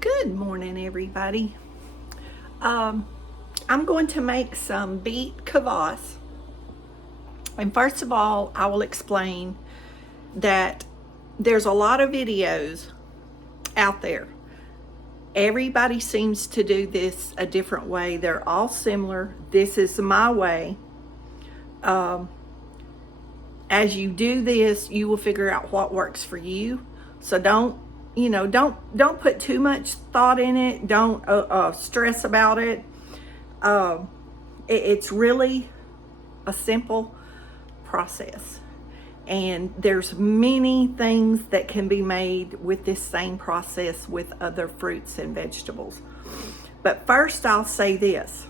Good morning, everybody. I'm going to make some beet kvass. And first of all, I will explain that there's a lot of videos out there. Everybody seems to do this a different way. They're all similar. This is my way. As you do this, you will figure out what works for you. So don't put too much thought in it. Don't stress about it. It's really a simple process, and there's many things that can be made with this same process with other fruits and vegetables. But first, I'll say this: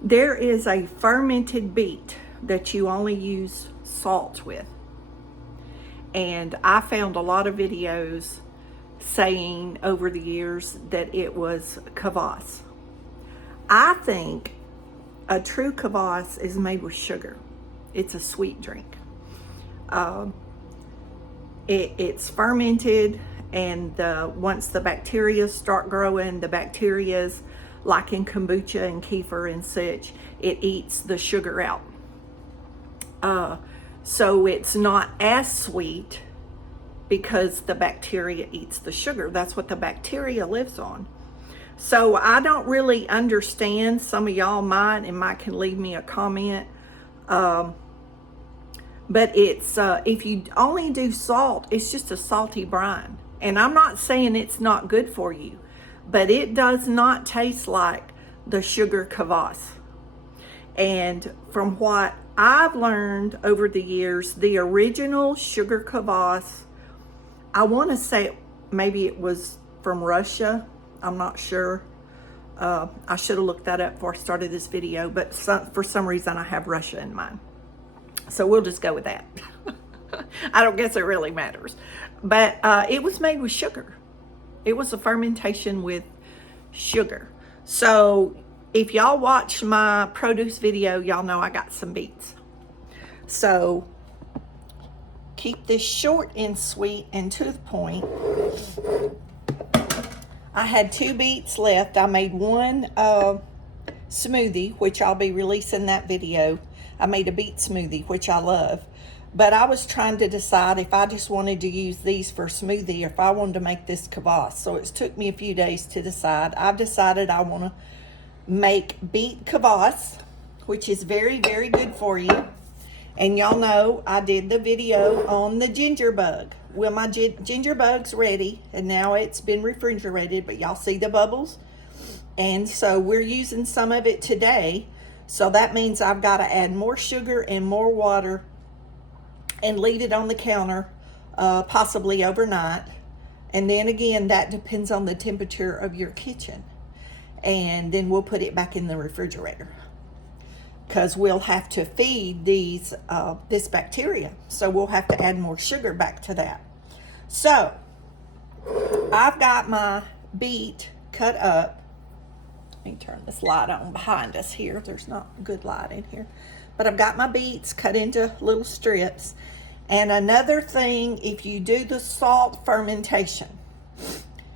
there is a fermented beet that you only use salt with. And I found a lot of videos saying over the years that it was kvass. I think a true kvass is made with sugar. It's a sweet drink. It's fermented, and once the bacteria start growing, the bacteria's like in kombucha and kefir and such, it eats the sugar out. So it's not as sweet because the bacteria eats the sugar. That's what the bacteria lives on. So I don't really understand. Some of y'all might can leave me a comment. But it's if you only do salt, it's just a salty brine. And I'm not saying it's not good for you, but it does not taste like the sugar kvass. And from what I've learned over the years, the original sugar kvass, I want to say maybe it was from Russia. I'm not sure. I should have looked that up before I started this video, but for some reason I have Russia in mind. So we'll just go with that. I don't guess it really matters. But it was made with sugar. It was a fermentation with sugar. So if y'all watch my produce video, y'all know I got some beets. So keep this short and sweet and to the point. I had 2 beets left. I made one smoothie, which I'll be releasing that video. I made a beet smoothie, which I love. But I was trying to decide if I just wanted to use these for a smoothie or if I wanted to make this kvass. So it took me a few days to decide. I've decided I want to make beet kvass, which is very, very good for you. And y'all know I did the video on the ginger bug. Well, my ginger bug's ready, and now it's been refrigerated, but y'all see the bubbles? And so we're using some of it today. So that means I've got to add more sugar and more water and leave it on the counter, possibly overnight. And then again, that depends on the temperature of your kitchen. And then we'll put it back in the refrigerator, because we'll have to feed this bacteria. So we'll have to add more sugar back to that. So I've got my beet cut up. Let me turn this light on behind us here. There's not good light in here. But I've got my beets cut into little strips. And another thing, if you do the salt fermentation,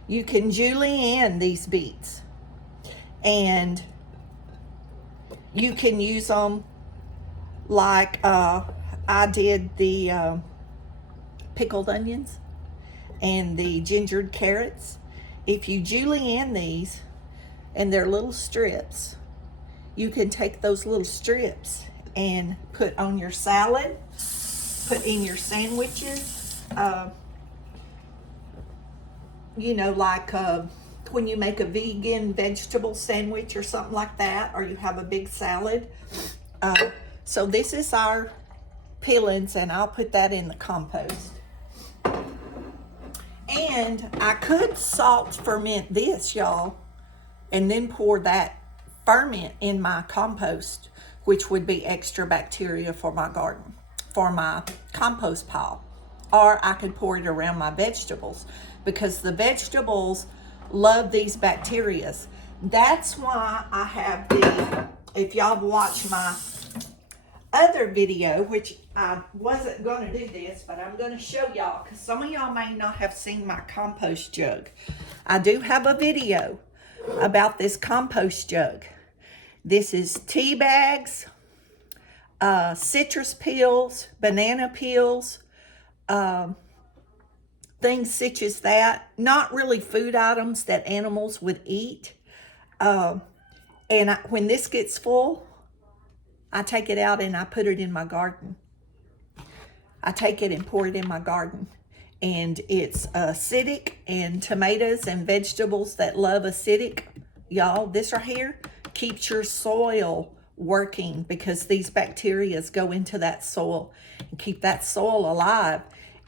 you can julienne these beets. And you can use them like I did the pickled onions and the gingered carrots. If you julienne these and they're little strips, you can take those little strips and put on your salad, put in your sandwiches. Like when you make a vegan vegetable sandwich or something like that, or you have a big salad. So this is our peelings, and I'll put that in the compost. And I could salt ferment this, y'all, and then pour that ferment in my compost, which would be extra bacteria for my garden, for my compost pile. Or I could pour it around my vegetables, because the vegetables love these bacteria. That's why I have if y'all watch my other video, which I wasn't going to do this, but I'm going to show y'all because some of y'all may not have seen my compost jug. I do have a video about this compost jug. This is tea bags, citrus peels, banana peels, things such as that. Not really food items that animals would eat. When this gets full, I take it out and I put it in my garden. I take it and pour it in my garden. And it's acidic, and tomatoes and vegetables that love acidic. Y'all, this right here keeps your soil working because these bacteria go into that soil and keep that soil alive.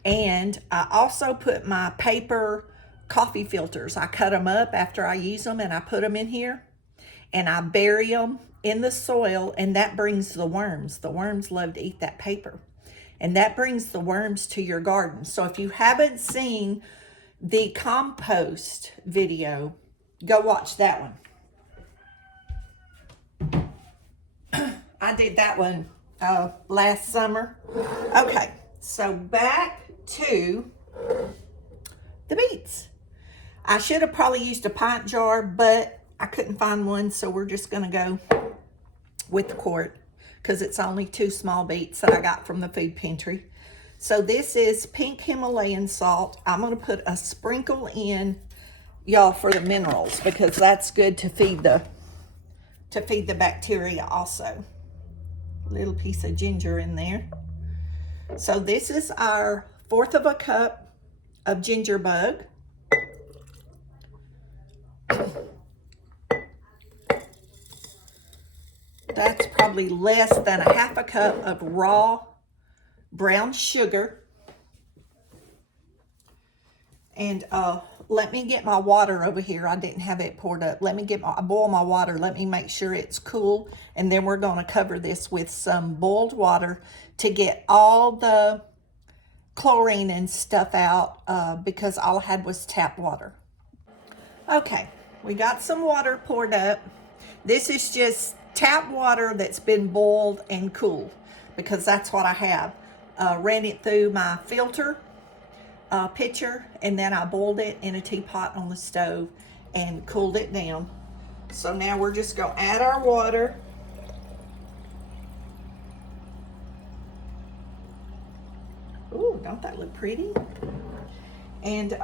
And I also put my paper coffee filters. I cut them up after I use them and I put them in here and I bury them in the soil, and that brings the worms. The worms love to eat that paper, and that brings the worms to your garden. So if you haven't seen the compost video, go watch that one. I did that one last summer. Okay, so back to the beets. I should have probably used a pint jar, but I couldn't find one, so we're just gonna go with the quart because it's only 2 small beets that I got from the food pantry. So this is pink Himalayan salt. I'm gonna put a sprinkle in, y'all, for the minerals, because that's good to feed the bacteria also. A little piece of ginger in there. So this is our 1/4 of a cup of ginger bug. That's probably less than a 1/2 cup of raw brown sugar. And let me get my water over here. I didn't have it poured up. Let me boil my water. Let me make sure it's cool. And then we're going to cover this with some boiled water to get all the chlorine and stuff out because all I had was tap water. Okay, we got some water poured up. This is just tap water that's been boiled and cooled because that's what I have. Ran it through my filter pitcher, and then I boiled it in a teapot on the stove and cooled it down. So now we're just going to add our water. Ooh, don't that look pretty? And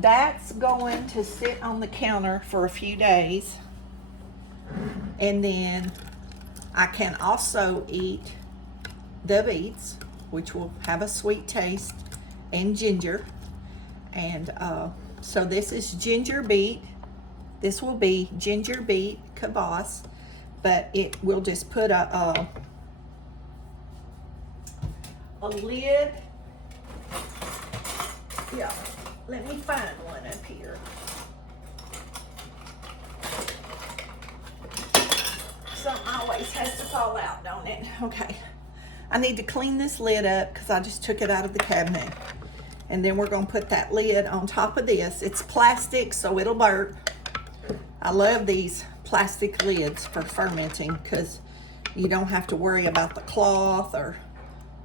that's going to sit on the counter for a few days. And then I can also eat the beets, which will have a sweet taste, and ginger. And so this is ginger beet. This will be ginger beet kvass, but it will just put a lid. Yeah, let me find one up here. Something always has to fall out, don't it? Okay. I need to clean this lid up because I just took it out of the cabinet. And then we're going to put that lid on top of this. It's plastic, so it'll burp. I love these plastic lids for fermenting because you don't have to worry about the cloth or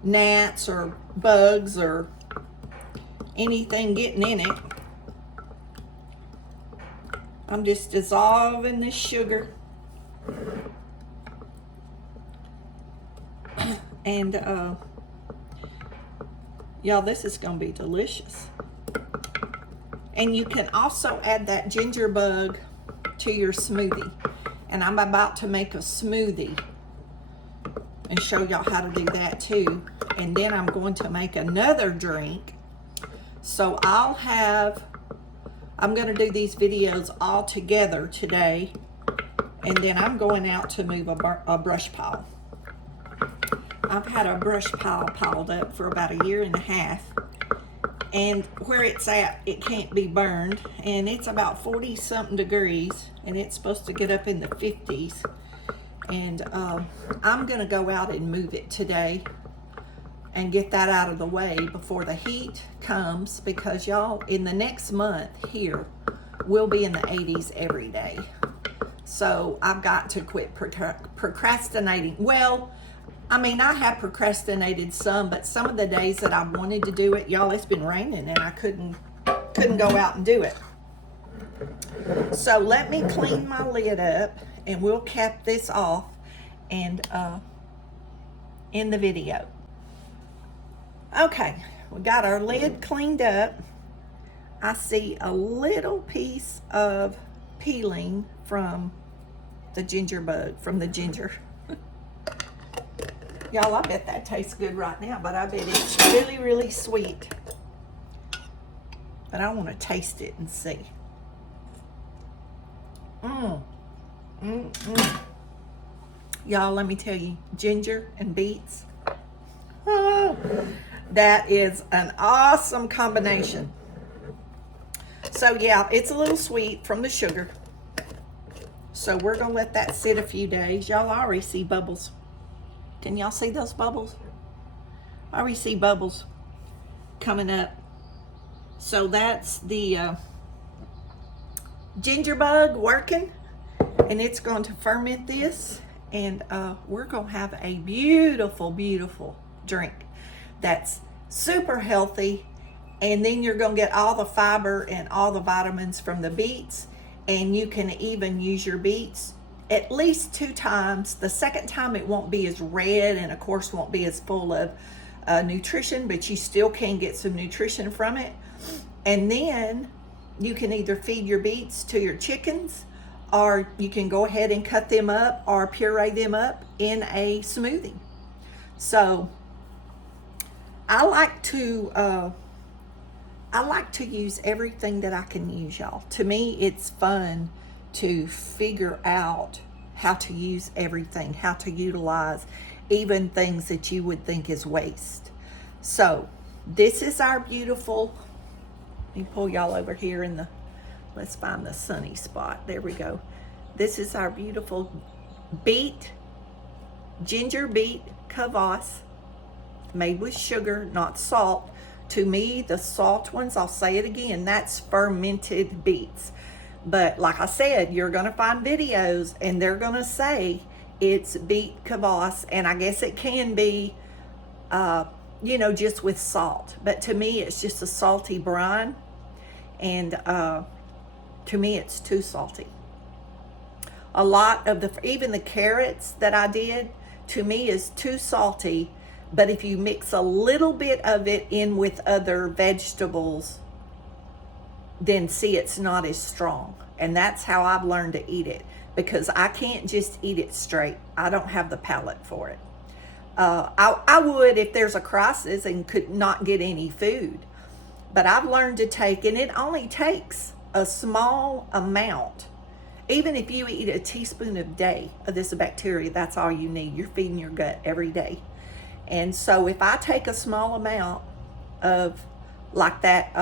gnats or bugs or anything getting in it. I'm just dissolving this sugar. And y'all, this is gonna be delicious. And you can also add that ginger bug to your smoothie. And I'm about to make a smoothie and show y'all how to do that too. And then I'm going to make another drink. So I'm gonna do these videos all together today. And then I'm going out to move a brush pile. I've had a brush pile piled up for about 1.5 years. And where it's at, it can't be burned. And it's about 40-something degrees. And it's supposed to get up in the 50s. And I'm going to go out and move it today. And get that out of the way before the heat comes. Because y'all, in the next month here, we'll be in the 80s every day. So I've got to quit procrastinating. Well, I mean, I have procrastinated some, but some of the days that I wanted to do it, y'all, it's been raining and I couldn't go out and do it. So let me clean my lid up and we'll cap this off and in the video. Okay, we got our lid cleaned up. I see a little piece of peeling from the ginger bug, from the ginger. Y'all, I bet that tastes good right now, but I bet it's really, really sweet. But I want to taste it and see. Y'all, let me tell you, ginger and beets. Oh, that is an awesome combination. So yeah, it's a little sweet from the sugar. So we're gonna let that sit a few days. Y'all already see bubbles. Can y'all see those bubbles? I already see bubbles coming up. So that's the ginger bug working, and it's going to ferment this, and we're gonna have a beautiful, beautiful drink that's super healthy. And then you're gonna get all the fiber and all the vitamins from the beets, and you can even use your beets at least 2 times. The second time it won't be as red and of course won't be as full of nutrition, but you still can get some nutrition from it. And then you can either feed your beets to your chickens, or you can go ahead and cut them up or puree them up in a smoothie. So I like to use everything that I can use, y'all. To me, it's fun to figure out how to use everything, how to utilize even things that you would think is waste. So this is our beautiful, let me pull y'all over here in the, let's find the sunny spot. There we go. This is our beautiful ginger beet kvass, made with sugar, not salt. To me, the salt ones, I'll say it again, that's fermented beets. But like I said, you're gonna find videos and they're gonna say it's beet kvass, and I guess it can be, you know, just with salt. But to me, it's just a salty brine, and to me, it's too salty. A lot of even the carrots that I did, to me, is too salty. But if you mix a little bit of it in with other vegetables, then see, it's not as strong. And that's how I've learned to eat it, because I can't just eat it straight. I don't have the palate for it. I would if there's a crisis and could not get any food. But I've learned to take, and it only takes a small amount. Even if you eat a teaspoon a day of this bacteria, that's all you need. You're feeding your gut every day. And so if I take a small amount of like that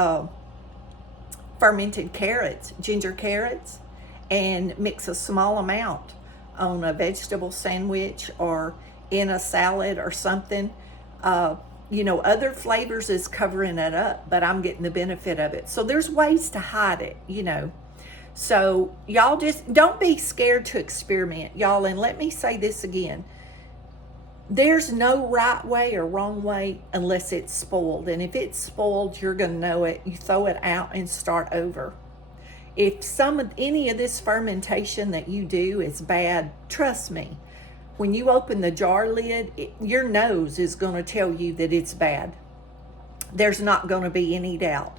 fermented carrots, ginger carrots, and mix a small amount on a vegetable sandwich or in a salad or something, you know, other flavors is covering it up, but I'm getting the benefit of it. So there's ways to hide it, you know. So y'all just don't be scared to experiment, y'all. And let me say this again. There's no right way or wrong way unless it's spoiled. And if it's spoiled, you're going to know it. You throw it out and start over. If any of this fermentation that you do is bad, trust me, when you open the jar lid, your nose is going to tell you that it's bad. There's not going to be any doubt.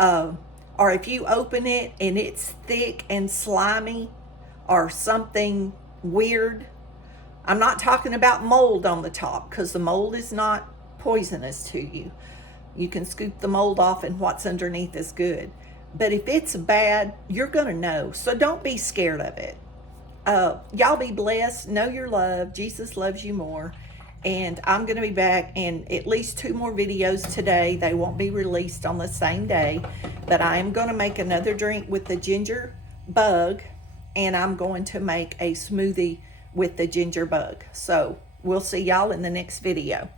Or if you open it and it's thick and slimy or something weird, I'm not talking about mold on the top, because the mold is not poisonous to you. You can scoop the mold off and what's underneath is good. But if it's bad, you're going to know. So don't be scared of it. Y'all be blessed. Know you're loved. Jesus loves you more. And I'm going to be back in at least 2 more videos today. They won't be released on the same day. But I am going to make another drink with the ginger bug. And I'm going to make a smoothie with the ginger bug. So we'll see y'all in the next video.